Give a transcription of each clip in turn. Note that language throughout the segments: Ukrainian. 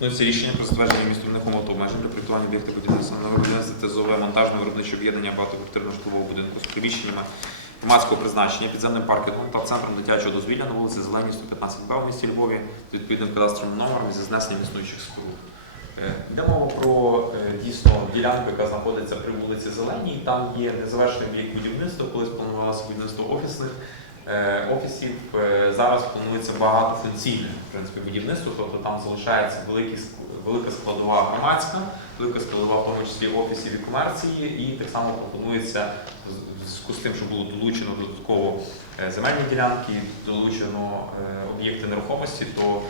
Ну, це рішення про затвердження містобудівних умов та обмежень для проєктування об'єкта будівництва виробництво ТЗОВ, монтажне виробниче об'єднання багатоквартирного житлового будинку з приміщеннями громадського призначення, підземним паркінгом та центром дитячого дозвілля на вулиці Зеленій, 115 Б в місті Львові з відповідним кадастровим номером зі знесенням існуючих споруд. Е, Йде мова про е, дійсно ділянку, яка знаходиться при вулиці Зеленій. Там є незавершений об'єкт будівництва, колись планувалося будівництво офісних офісів. Е, Зараз планується багатофункційне в принципі, будівництво, тобто там залишається великий ск- велика складова громадська, велика складова в тому числі офісів і комерції, і так само пропонується зв'язку з тим, що було долучено додатково е, земельні ділянки, долучено е, об'єкти нерухомості, то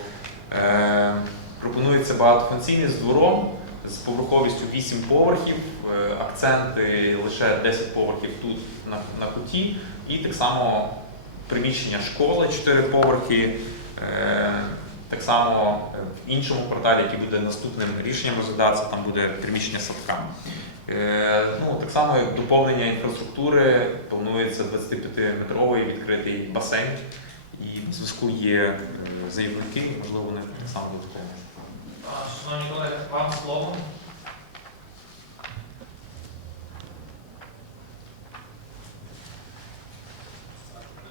е, пропонується багатофункційний з двором. З поверховістю 8 поверхів, е, акценти лише 10 поверхів тут на, на куті, і так само приміщення школи 4 поверхи. Е, Так само е, в іншому кварталі, який буде наступним рішенням розглядатися, там буде приміщення садка. Е, Ну, так само як доповнення інфраструктури планується 25-метровий відкритий басейн. І в зв'язку є заявники, можливо, вони так само додатково. Шановні колеги, вам слово.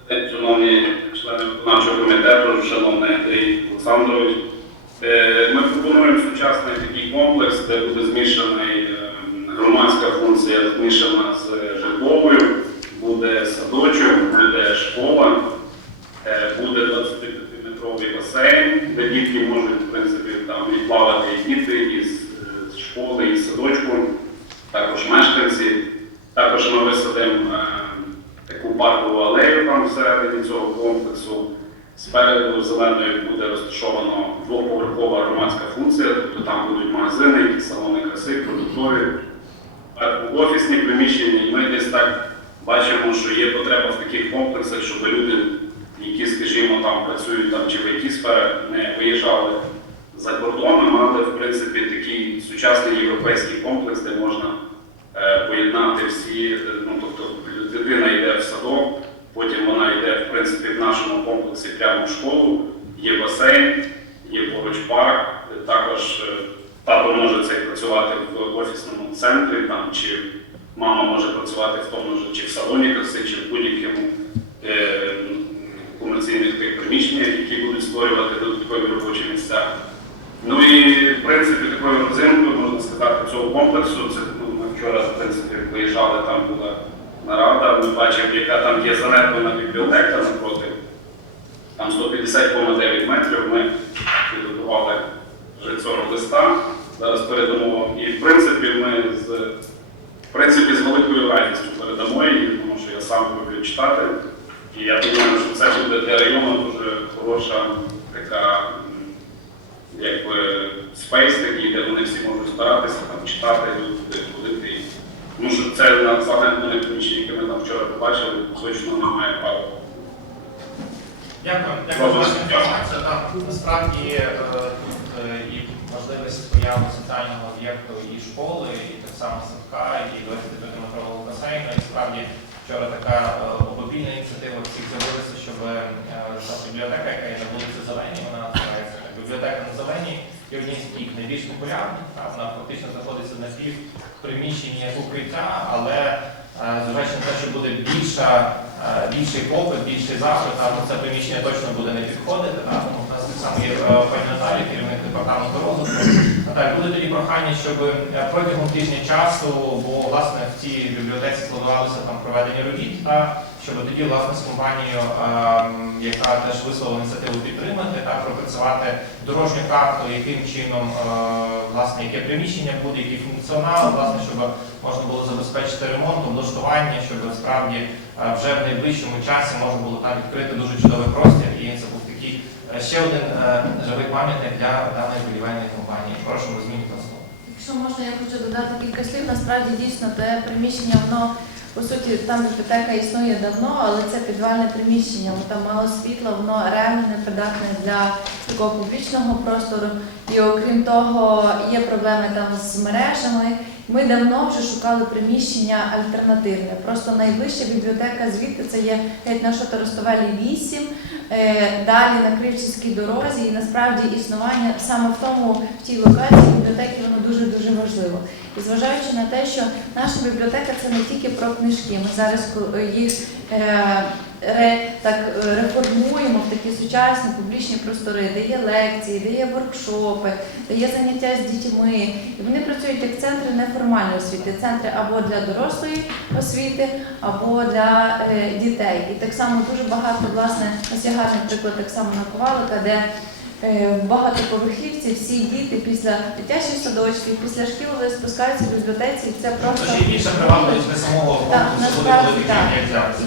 Шановні члени виконавчого комітету, шановний Андрій Олександрович, Е, ми пропонуємо сучасний такий комплекс, де буде змішаний е, громадська функція змішана з житловою, буде садочок, буде школа, е, буде 25-метровий басейн, де дітки можуть в принципі там і плавати і діти із школи, і садочку, також мешканці. Також ми висадимо таку паркову алею там всередині цього комплексу. Спереду зеленою буде розташовано двоповерхова громадська функція, тобто там будуть магазини, якісь салони краси, продуктові, А офісні приміщення. Ми десь так бачимо, що є потреба в таких комплексах, щоб люди, які, скажімо, там працюють там чи в it сферах, не виїжджали за кордоном, мали в принципі такий сучасний європейський комплекс, де можна поєднати всі, е, ну тобто дитина йде в садок, потім вона йде в принципі в нашому комплексі прямо в школу, є басейн, є поруч парк, е, також е, тато може цей працювати в офісному центрі, там чи мама може працювати в тому ж чи в салоні краси, чи в будь-якому е, комерційних тих приміщеннях, які будуть створювати додаткові робочі місця. Ну і в принципі такою родзинкою, можна сказати, цього комплексу, це вчора в принципі виїжджали, там була нарада, ми бачимо, яка там є занедбана бібліотека напроти. Там 150,9 метрів. Ми підготували вже цього листа. Зараз передамо. І в принципі ми з, в принципі, з великою радістю передамо її, тому що я сам люблю читати. І я думаю, що це буде для району дуже хороша така якби спейс такий, де вони всі можуть старатися там читати. Тому що це на загальне приміщення, яке ми там вчора побачили, точно немає права. Дякую, дякую за вашу інформацію. Насправді е, тут е, і можливість появи соціального об'єкту і школи, і так само садка, і 25-метрового басейну. І справді вчора така е, обопільна ініціатива всіх з'явилася, щоб е, ця бібліотека, яка є на вулиці Зеленій, вона називається бібліотека на Зеленій, є одній з таких найбільш популярних. Вона фактично знаходиться на пів приміщенні як укриття, але е, зважаючи на те, що буде більша, е, більший попит, більший запит, ну, це приміщення точно буде не підходити. Та, тому в нас так само є е, пані Наталі, керівник департаменту розвитку. Наталі, буде тоді прохання, щоб протягом тижня часу, бо власне в цій бібліотеці складувалося там проведення робіт, та щоб тоді власне з компанією, е, яка теж висловила ініціативу підтримати, та пропрацювати дорожню карту, яким чином е, власне яке приміщення буде, який функціонал, власне, щоб можна було забезпечити ремонт, облаштування, щоб справді е, вже в найближчому часі можна було там відкрити дуже чудовий простір, і це був такий ще один живий пам'ятник для даної будівельної компанії. Прошу розмінити слово. Якщо можна, я хочу додати кілька слів. Насправді дійсно те приміщення, воно по суті там бібліотека існує давно, але це підвальне приміщення, воно там мало світла, воно реально непридатне для такого публічного простору. І окрім того, є проблеми там з мережами. Ми давно вже шукали приміщення альтернативне. Просто найближча бібліотека звідти це є геть на Шоторостовелі 8, е, далі на Кривчицькій дорозі. І насправді існування саме в тому в тій локації бібліотеки воно дуже дуже важливо. І зважаючи на те, що наша бібліотека це не тільки про книжки. Ми зараз їх е, так е, реформуємо в такі сучасні публічні простори, де є лекції, де є воркшопи, де є заняття з дітьми. І вони працюють як центри неформальної освіти, центри або для дорослої освіти, або для е, дітей. І так само дуже багато, власне, гарний приклад так само на Ковалика, де е, в багатоповерхівці всі діти після дитячих садочків, після шкіл вони спускаються в бібліотеці, і це просто Тож і більше привабливість не самого Так, насправді так.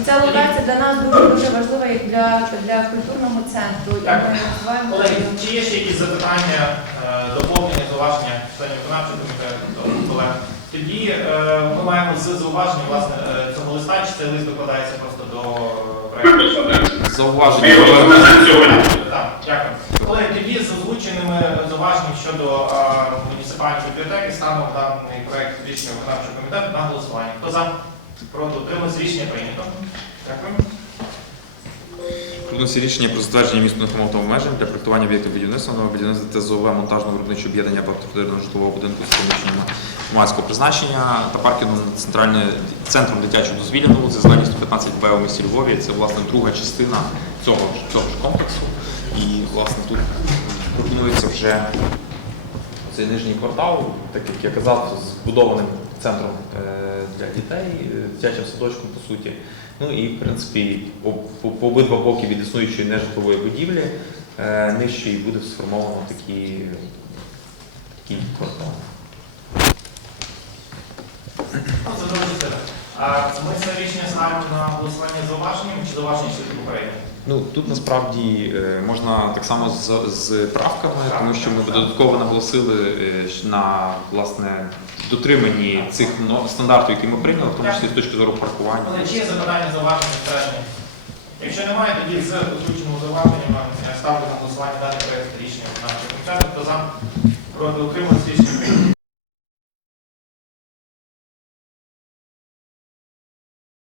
і ця локація для нас дуже дуже важлива як для, для культурного центру. І Так. ми розвиваємо Колеги, чи є ще якісь запитання, е, доповнення, зауваження членів виконавчого комітету до колег? Тоді е, ми маємо з зауваження власне е, цього листа, чи цей лист докладається просто до е, проекту? Ми Зауваження. його розглянемо сьогодні. Дякую. Колеги, тоді з озвученими зауваженнями щодо муніципальної бібліотеки станом даний проект рішення виконавчого комітету на голосування. Хто за? Проти утримується рішення прийнято. Дякую. Пропонується рішення про затвердження міст нерухомого обмежень для проектування об'єктів будівництва, нового будівництва ТЗОВ монтажно-виробниче об'єднання багатоквартирного житлового будинку з приміщеннями громадського призначення та паркінгом центральним центром дитячого дозвілля на вулиці Зелені 115 Б у місті Львові. Це власне друга частина цього цього ж комплексу. І власне тут пропонується вже цей нижній квартал, так як я казав, збудованим центром е, для дітей, е, дитячим садочком по суті. Ну і в принципі по, обидва боки від існуючої нежитлової будівлі е, нижче буде сформовано такі, такі квартали. Ну, це дуже чудово. А ми це рішення ставимо на голосування зауваженням чи зауваження ще попередньо? Ну тут насправді е, можна так само з, з правками, тому що ми додатково наголосили е, на власне дотриманні цих стандартів, які ми прийняли, в тому числі з точки зору паркування. Але чи є запитання, зауваження, застереження? Якщо немає, тоді з озвученими зауваженнями е, ставлю на голосування даний проект рішення виконавчого комітету. Хто за проти рішення